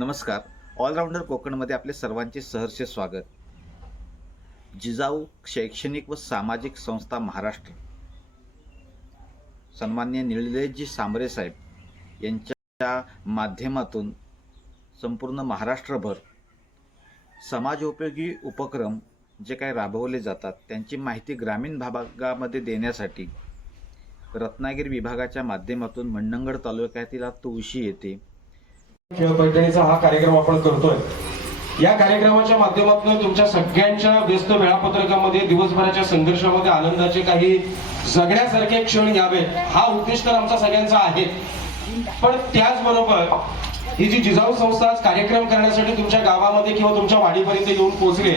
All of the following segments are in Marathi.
नमस्कार. ऑलराऊंडर कोकणमध्ये आपले सर्वांचे सहर्ष स्वागत. जिजाऊ शैक्षणिक व सामाजिक संस्था महाराष्ट्र सन्माननीय निलेशजी सांबरे साहेब यांच्या माध्यमातून संपूर्ण महाराष्ट्रभर समाजोपयोगी उपक्रम जे काही राबवले जातात त्यांची माहिती ग्रामीण भागामध्ये देण्यासाठी रत्नागिरी विभागाच्या माध्यमातून मंडणगड तालुक्यातील तुळशी येथे खेळ पैठणीचा हा कार्यक्रम आपण करतोय. या कार्यक्रमाच्या माध्यमातून तुमच्या सगळ्यांच्या व्यस्त वेळापत्रकामध्ये दिवसभराच्या संघर्षामध्ये आनंदाचे काही जगण्यासारखे क्षण यावेत हा उद्देश तर आमचा सगळ्यांचा आहे. पण त्याचबरोबर ही जी जिजाऊ संस्था आज कार्यक्रम करण्यासाठी तुमच्या गावामध्ये किंवा तुमच्या वाडीपर्यंत येऊन पोहोचले,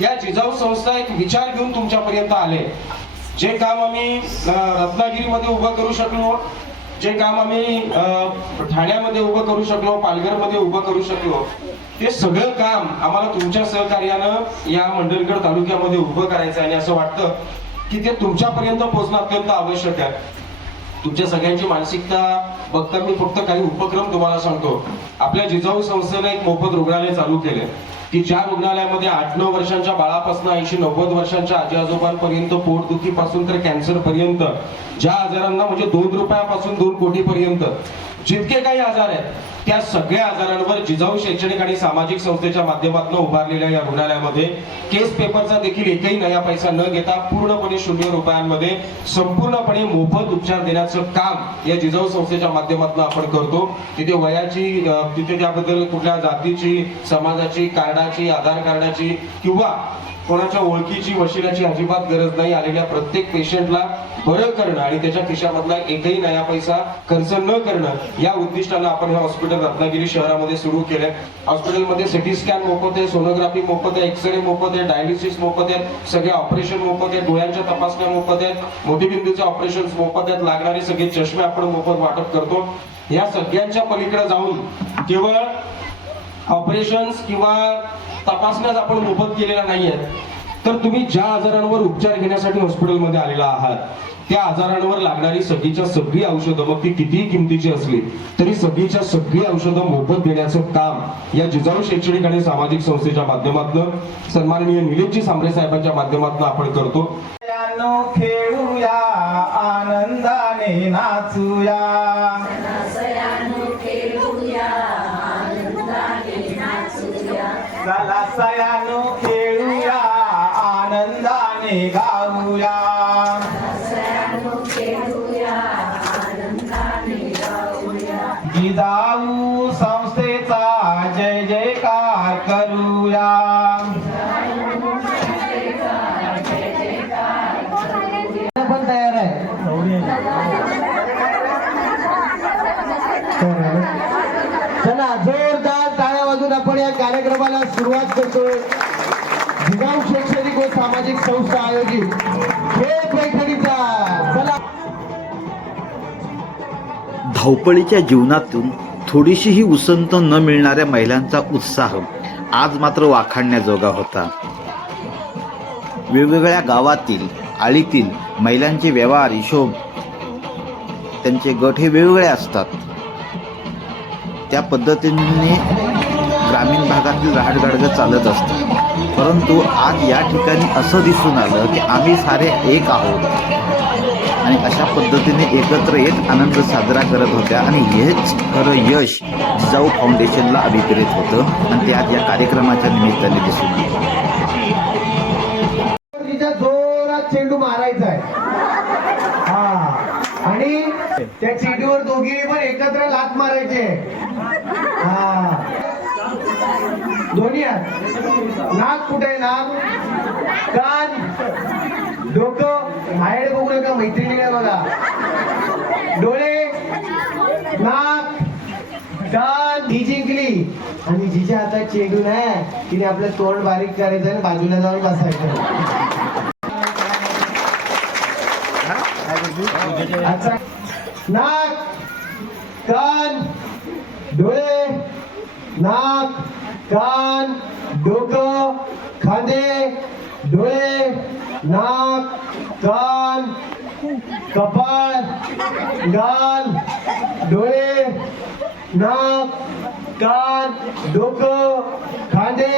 या जिजाऊ संस्था एक विचार घेऊन तुमच्यापर्यंत आले. जे काम आम्ही रत्नागिरीमध्ये उभं करू शकलो, जे काम आम्ही ठाण्यामध्ये उभं करू शकलो, पालघरमध्ये उभं करू शकलो, ते सगळं काम आम्हाला तुमच्या सहकार्यानं या मंडणगड तालुक्यामध्ये उभं करायचं आहे. आणि असं वाटतं की ते तुमच्यापर्यंत पोहोचणं अत्यंत आवश्यक आहे. तुमच्या सगळ्यांची मानसिकता बघता मी फक्त काही उपक्रम तुम्हाला सांगतो. आपल्या जिजाऊ संस्थेने एक मोफत रुग्णालय चालू केले की ज्या रुग्णालयामध्ये 8-9 वर्षांच्या बाळापासून 80-90 वर्षांच्या आजी आजोबांपर्यंत पोटदुखीपासून तर कॅन्सर पर्यंत ज्या आजारांना म्हणजे 2 रुपयापासून 2 कोटीपर्यंत जितके काही आजार आहेत त्या सगळ्या आजारांवर जिजाऊ शैक्षणिक आणि सामाजिक संस्थेच्या माध्यमातून उभारलेल्या या रुग्णालयामध्ये केस पेपरचा देखील एकही नया पैसा न घेता पूर्णपणे 0 रुपयांमध्ये संपूर्णपणे मोफत उपचार देण्याचं काम या जिजाऊ संस्थेच्या माध्यमातून आपण करतो. तिथे वयाची, तिथे त्याबद्दल कुठल्या जातीची, समाजाची, कार्डाची, आधार कार्डाची किंवा कोणाच्या ओळखीची वशिलाची अजिबात गरज नाही. आलेल्या प्रत्येक पेशंटला बरं करणं आणि त्याच्या खिशामधला एकही नया पैसा खर्च न करणं या उद्दिष्टानं आपण हे हॉस्पिटल रत्नागिरी शहरामध्ये सुरू केलंय. हॉस्पिटलमध्ये सिटी स्कॅन मोफत आहे, सोनोग्राफी मोफत आहे, एक्सरे मोफत आहे, डायलिसिस मोफत आहे, सगळे ऑपरेशन मोफत आहेत, डोळ्यांच्या तपासण्या मोफत आहेत, मोतीबिंदूचे ऑपरेशन मोफत आहेत, लागणारे सगळे चष्मे आपण मोफत वाटप करतो. या सगळ्यांच्या पलीकडे जाऊन केवळ ऑपरेशन्स किंवा तपासण्यास आपण मोफत केलेल्या नाहीयेत, तर तुम्ही ज्या आजारांवर उपचार घेण्यासाठी हॉस्पिटलमध्ये आलेला आहात त्या आजारांवर लागणारी सगळीच्या सगळी औषधं, मग ती कितीही किमतीची असली तरी सगळीच्या सगळी औषधं मोफत देण्याचं काम या जिजाऊ शैक्षणिक आणि सामाजिक संस्थेच्या माध्यमातून सन्माननीय निलेशजी सांबरे साहेबांच्या माध्यमातून आपण करतो. खेळूया आनंदाने नाचूया, चला सयानो खेळूया आनंदाने गाऊया, जिजाऊ संस्थेचा जय जयकार करूया. पण तयार आहे. चला जोरदार टाळ्या वाजून आपण या कार्यक्रमाला सुरुवात करतोय. जिजाऊ शैक्षणिक व सामाजिक संस्था आयोजित खेळ पैठणीचा. चला, धावपळीच्या जीवनातून थोडीशीही उसंत न मिळणाऱ्या महिलांचा उत्साह आज मात्र वाखाणण्याजोगा होता. वेगवेगळ्या गावातील आळीतील महिलांचे व्यवहार, हिशोब, त्यांचे गट हे वेगवेगळे असतात. त्या पद्धतीने ग्रामीण भागातील रहाटगाडगं चालत असतं. परंतु आज या ठिकाणी असं दिसून आलं की आम्ही सारे एक आहोत आणि अशा पद्धतीने एकत्र येत आनंद साजरा करत होत्या. आणि हेच खरं यश जिजाऊ फाउंडेशनला अभिप्रेत होतं आणि ते आज या कार्यक्रमाच्या निमित्ताने दिसून आलं. जोरात चेंडू मारायचा आहे आणि त्या चेंडूवर दोघी पण एकत्र लात मारायचे. दोन्ही नाक कुठे, नाक, कान, डोकं, बाहेर बघू नका, मैत्रिणीला बघा. डोळे, नाक, कान, ही जिंकली आणि जिच्या हातात चेंडू नाही तिने आपलं तोंड बारीक करायचं आणि बाजूला जाऊन बसायचं. अच्छा, नाक, कान, डोळे, नाक, कान, डोकं, खांदे, डोळे, नाक, कान, कपाळ, गाल, डोळे, नाक, कान डोकं खांदे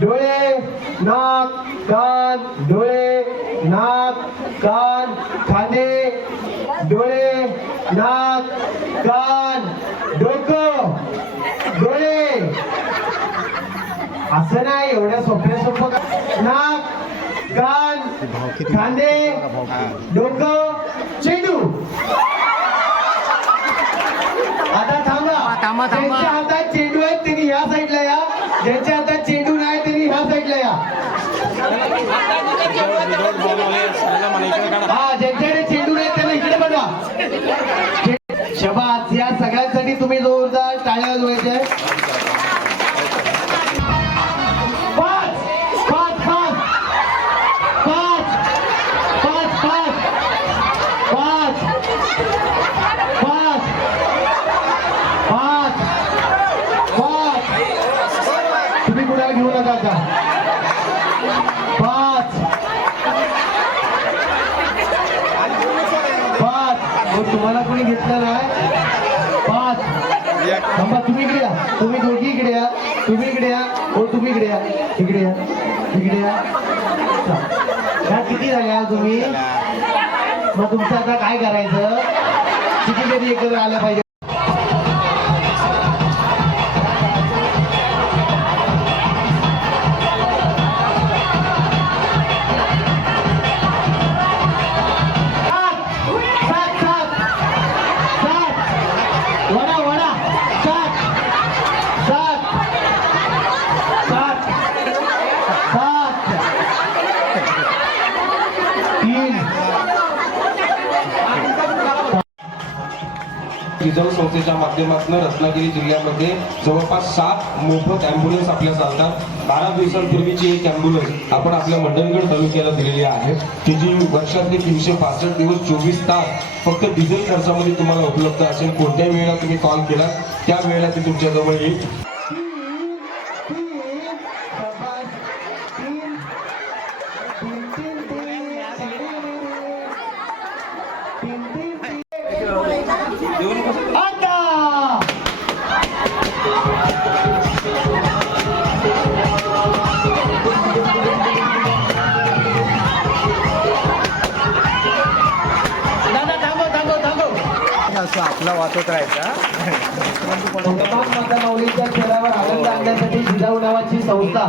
डोळे नाक कान डोळे नाक कान खांदे डोळे नाक कान डोकं डोळे. असं नाही, एवढ्या सोपं नाक कान खांदे डोकं चेंडू. आता थांबा. ज्यांच्या हातात चेंडू आहेत त्यांनी ह्या साईडला या, ज्यांच्या हातात चेंडू नाही त्यांनी ह्या साईडला या. हा, ज्यांच्याकडे चेंडू नाही त्यांना इकडे बघा. शबास, या सगळ्यांसाठी तुम्ही जोरदार टाळ्या वाजवायच्या. पाच पाच पाच पाच पाच पाच पाच पाच पाच पाच. तुम्ही कुणाला घेऊ नका आता. पाच पाच. तुम्हाला कोणी घेतलं नाही. पाच. थांबा, तुम्ही इकडे या, तुम्ही दोघी इकडे या, तुम्ही इकडे या, हो तुम्ही इकडे या, इकडे या, इकडे या. ह्या किती झाल्या तुम्ही? मग तुमचं आता काय करायचं? किती तरी एकत्र आल्या पाहिजे. रिझर्व्ह संस्थेच्या माध्यमातून रत्नागिरी जिल्ह्यामध्ये जवळपास 7 मोफत ॲम्ब्युलन्स आपल्या चालतात. 12 दिवसांपूर्वीची एक ॲम्ब्युलन्स आपण आपल्या मंडणगड तालुक्याला दिलेली आहे, की जी वर्षातले 365 दिवस 24 तास फक्त डिझेल खर्चामध्ये तुम्हाला उपलब्ध असेल. कोणत्याही वेळेला तुम्ही कॉल केला त्या वेळेला ती तुमच्याजवळ येईल. आपला वाचत राहायचा. माऊलीच्या खेळावर आनंद आणण्यासाठी जिजाऊ नावाची संस्था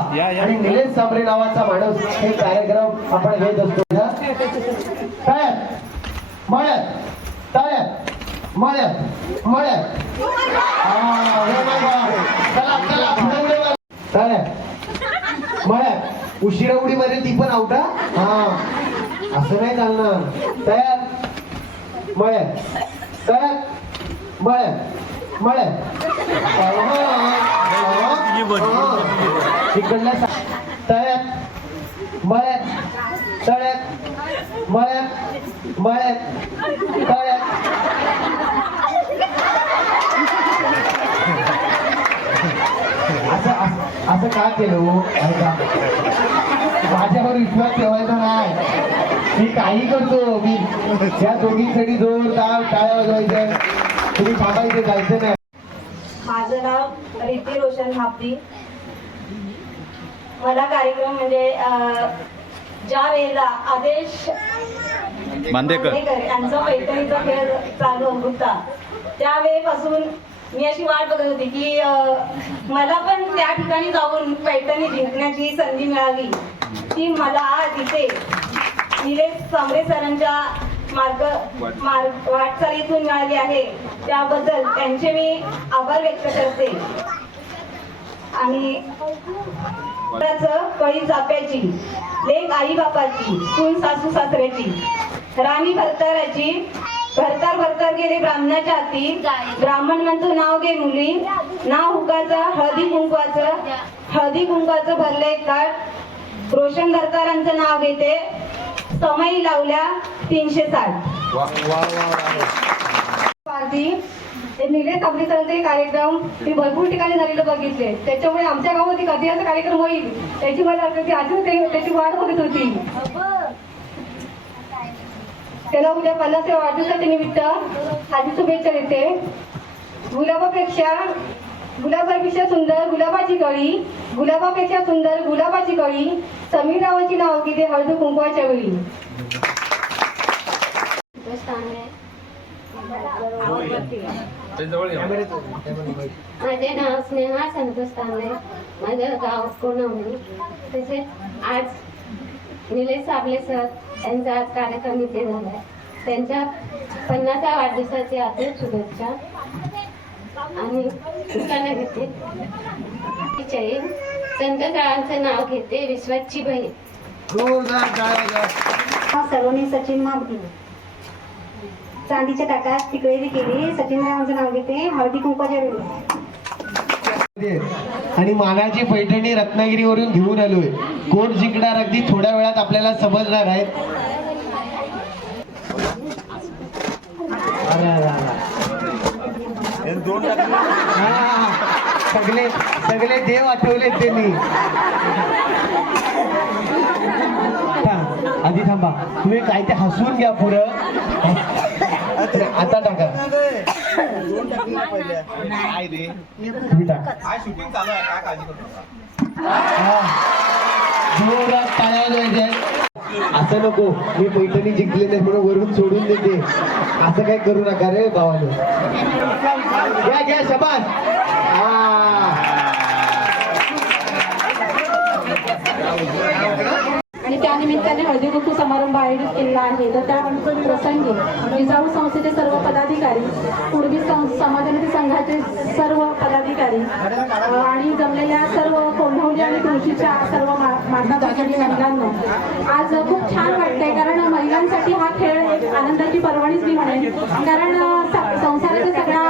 आणि निलेश सांबरे नावाचा माणूस हे कार्यक्रम आपण घेत असतो. टाळ्यात मळ्यात टाळ्यात मळ्यात मळ्यात. चला चला टाळ्यात मळ्यात. उशिरा उडी मध्ये ती पण आवटा. हा, असं नाही चालणार. तयार मळ्यात तयार मळ्यात मळ्यात. इकडल्या तळ्यात मळ्यात तळ्यात मळ्यात मळ्यात तळ्यात. असं का केलं हो? माझ्यावर विश्वास ठेवायचा नाही. मी काही करतो. मी या दोघींसाठी जोरदार टाळ्या वाजवायच्या. तुम्ही थांबायचं, जायचं नाही. माझं नाव रिद्धी रोशन हापदी. मला कार्यक्रम म्हणजे ज्या वेळेला आदेश बांदेकर यांचा पैठणीचा खेळ चालू होता त्यावेळेपासून मी अशी वाट बघत होती की मला पण त्या ठिकाणी जाऊन पैठणी जिंकण्याची संधी मिळाली. ती मला तिथे निलेश सांबरे सरांच्या वाटचालीतून मिळाली आहे. त्याबद्दल त्यांचे मी आभार व्यक्त करते. आणि कळी चाप्याची लेक आई बापाची सून सासू सासऱ्याची राणी भरताराची भरतार भरतार गेले ब्राह्मणाच्या हाती ब्राह्मण म्हणतो नाव घे मुली नाव हुकाचा हळदी कुंकवाचं भरले ताट रोशन भरतारांचं नाव घेते समयी लावल्या 360. निलेश सांबरे सरांचे कार्यक्रम मी भरपूर ठिकाणी झालेलं बघितले. त्याच्यामुळे आमच्या गावामध्ये कधी असा कार्यक्रम होईल त्याची मला अजून त्याची वाट बघत होती. त्याला उद्या 50व्या वाढदिवसाच्या निमित्त आधी शुभेच्छा देते. गुलाबापेक्षा गुलाबापेक्षा सुंदर गुलाबाची कळी, गुलाबापेक्षा सुंदर गुलाबाची कळी, समीररावांची नाव किती हळदी कुंकवाच्या वेळी. माझे नाव स्नेहा संतोष तांबे, माझं गाव कोणवली. तसेच आज निलेश साबले सर यांचा आज कार्यक्रम इथे झाला आहे. त्यांच्या 50व्या वाढदिवसाची हार्दिक शुभेच्छा. आणि दुकानं घेते चैन संतरावांचं नाव घेते विश्वाची बहीण. जोरदार टाळ्या वाजवा. सर्वनी सचिन मामती चांदीच्या टाकात तिकडे केली. सचिन रावांचं नाव घेते हळदी कुंकवाच्या वेळी. आणि मानाची पैठणी रत्नागिरीवरून घेऊन आलोय. कोण जिंकणार अगदी थोड्या वेळात आपल्याला समजणार आहे. सगळे सगळे देव आठवले त्यांनी. आधी थांबा, तुम्ही काय ते हसून घ्या पुरं. आता टाका तुम्ही टाका. जोरात टाळ्या वाजवायच्या. असं नको, मी पैठणी जिंकले नाही म्हणून वरून सोडून देते, असं काय करू नका रे भावानो. घ्या घ्या शबास. आणि त्यानिमित्ताने हळदी कुंकू समारंभ आयोजित केलेला आहे. तर त्या प्रसंगी जिजाऊ संस्थेचे सर्व पदाधिकारी, कुणबी समाजनिधी संघाचे सर्व पदाधिकारी आणि जमलेल्या सर्व कोल्हावली आणि तुळशीच्या सर्व माता-भगिनी महिलांना आज खूप छान वाटतंय. कारण महिलांसाठी हा खेळ एक आनंदाची पर्वणीच मी म्हणेन. कारण संसाराच्या सगळ्या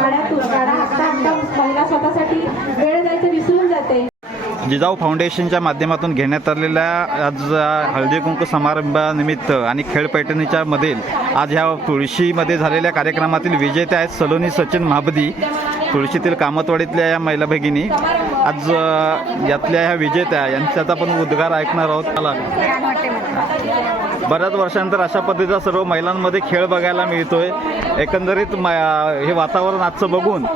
गाड्या हाकता महिला स्वतःसाठी वेळ द्यायचं विसरून जाते. जिजाऊ फाउंडेशनच्या माध्यमातून घेण्यात आलेल्या आज हळदी कुंकू समारंभानिमित्त आणि खेळ पैठणीच्या मधील आज ह्या तुळशीमध्ये झालेल्या कार्यक्रमातील विजेत्या आहेत सलोनी सचिन महाबदी. तुळशीतील कामतवाडीतल्या या महिला भगिनी आज यातल्या ह्या विजेत्या यांच्यात आपण उद्गार ऐकणार आहोत. बऱ्याच वर्षानंतर अशा पद्धतीचा सर्व महिलांमध्ये खेळ बघायला मिळतोय. एकंदरीत हे वातावरण आजचं बघून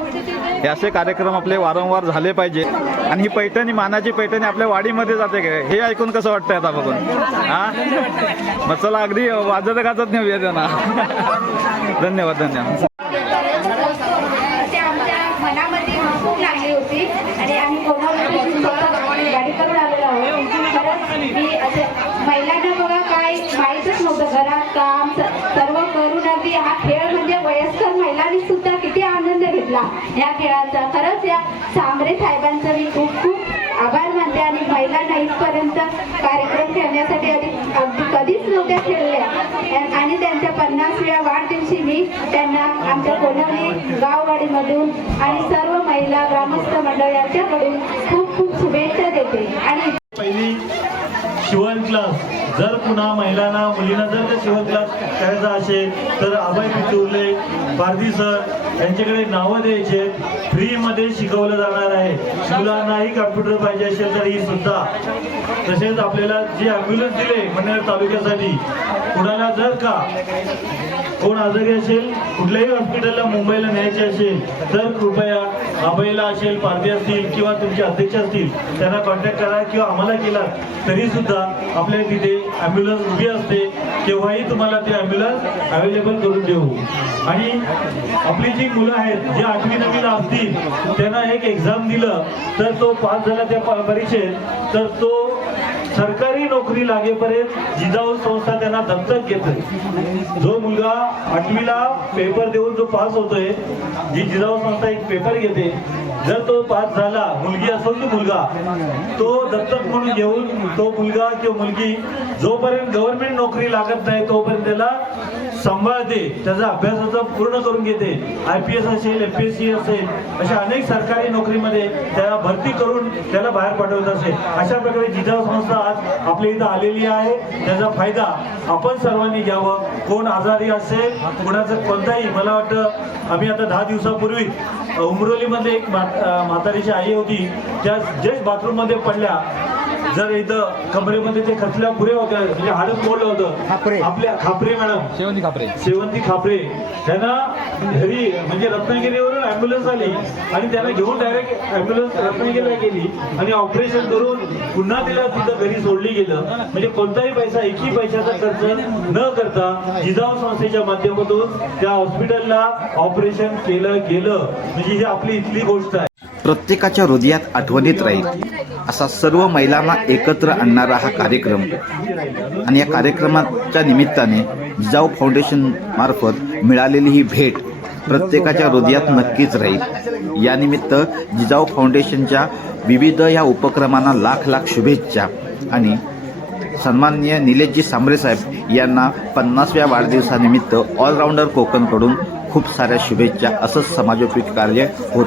हे असे कार्यक्रम आपले वारंवार झाले पाहिजे. आणि ही पैठणी, मानाची पैठणी आपल्या वाडीमध्ये जाते का हे ऐकून कसं वाटतंय आता बघून? हां, मग चला अगदी वाजत गाजत नेऊया त्यांना. धन्यवाद धन्यवाद. मनामध्ये खूप लागली होती आणि आम्ही गाडी करून आलेलो आहोत. खरंच मी असे महिलांना बघा काय माहीतच नव्हतं. घरात काम सर्व करून अगदी हा खेळ म्हणजे वयस्कर महिलांनी सुद्धा किती आनंद घेतला या खेळाचा. खरंच या सांबरे साहेबांचं मी खूप खूप आभार मानते. आणि महिलांना इथपर्यंत कार्यक्रम खेळण्यासाठी अगदी कधीच नव्हत्या खेळल्या. आणि त्यांच्या 50व्या वाढदिवशी मी त्यांना आमच्या कोल्हावली गाववाडीमधून आणि सर्व महिला ग्रामस्थ मंडळ यांच्याकडून खूप खूप शुभेच्छा देते. आणि पहिली शिवण क्लास, जर पुन्हा महिलांना मुलींना जर का शिवण क्लास करायचा असेल तर अभय पितुर्ले, पारधी सर यांच्याकडे नावं द्यायचे. फ्रीमध्ये शिकवलं जाणार आहे. मुलांनाही कॉम्प्युटर पाहिजे असेल तर ही सुद्धा. तसेच आपल्याला जे ॲम्ब्युलन्स दिले मंडळ तालुक्यासाठी, कुणाला जर का कोण आजारी असेल, कुठल्याही हॉस्पिटलला मुंबईला न्यायचे असेल तर कृपया अभयला असेल, पारधी असतील किंवा तुमचे अध्यक्ष असतील त्यांना कॉन्टॅक्ट करा किंवा आम्हाला केला तरी सुद्धा आपल्या तिथे ॲम्ब्युलन्स उभी असते. केव्हाही तुम्हाला ते ॲम्ब्युलन्स अवेलेबल करून देऊ. आणि आपली जी मुलं आहेत जे 8वी 9वीला असतील त्यांना एक एक्झाम दिलं तर तो पास झाला त्या परीक्षेत तर तो सरकारी नोकरी लागेपर्यंत जिजाऊ संस्था त्यांना दत्तक घेते. जो मुलगा 8वीला पेपर देऊन जो पास होतोय, जी जिजाऊ संस्था एक पेपर घेते, जर तो पास झाला, मुलगी असो की मुलगा, तो दत्तक म्हणून घेऊन तो मुलगा किंवा मुलगी जोपर्यंत गव्हर्नमेंट नोकरी लागत नाही तोपर्यंत त्याला सांभाळते, त्याचा अभ्यासाचा पूर्ण करून घेते. IPS असेल, FPSC असेल, अशा अनेक सरकारी नोकरीमध्ये त्याला भरती करून त्याला बाहेर पाठवत असेल. अशा प्रकारे जिजाऊ संस्था आज आपल्या इथं आलेली आहे. त्याचा फायदा आपण सर्वांनी घ्यावं. कोण आजारी असेल, कोणाचं कोणताही, मला वाटतं आम्ही आता 10 दिवसापूर्वी उमरोलीमध्ये एक म्हातारीची आई होती, त्या जस्ट बाथरूममध्ये पडल्या जर इथं कमरेमध्ये ते खचल्या पुरे होत्या म्हणजे हाडच मोडलं होतं आपल्या खापरे मॅडम शेवंती खापरे त्यांना घरी म्हणजे रत्नागिरीवरून ॲम्ब्युलन्स आली आणि त्यांना घेऊन डायरेक्ट ॲम्ब्युलन्स रत्नागिरीला गेली आणि ऑपरेशन करून पुन्हा तिला तिथं घरी सोडली गेलं. म्हणजे कोणताही पैसा एकही पैशाचा खर्च न करता जिजाऊ संस्थेच्या माध्यमातून त्या हॉस्पिटलला ऑपरेशन केलं गेलं. म्हणजे ही आपली इथली गोष्ट आहे. प्रत्येकाच्या हृदयात आठवणीत राहील असा सर्व महिलांना एकत्र आणणारा हा कार्यक्रम आणि या कार्यक्रमाच्या निमित्ताने जिजाऊ फाउंडेशन मार्फत मिळालेली ही भेट प्रत्येकाच्या हृदयात नक्कीच राहील. यानिमित्त जिजाऊ फाउंडेशनच्या विविध या उपक्रमांना लाख लाख शुभेच्छा आणि सन्माननीय निलेशजी सांबरे साहेब यांना 50व्या वाढदिवसानिमित्त ऑलराऊंडर कोकणकडून खूप साऱ्या शुभेच्छा. असंच समाजोपयोगी कार्य होत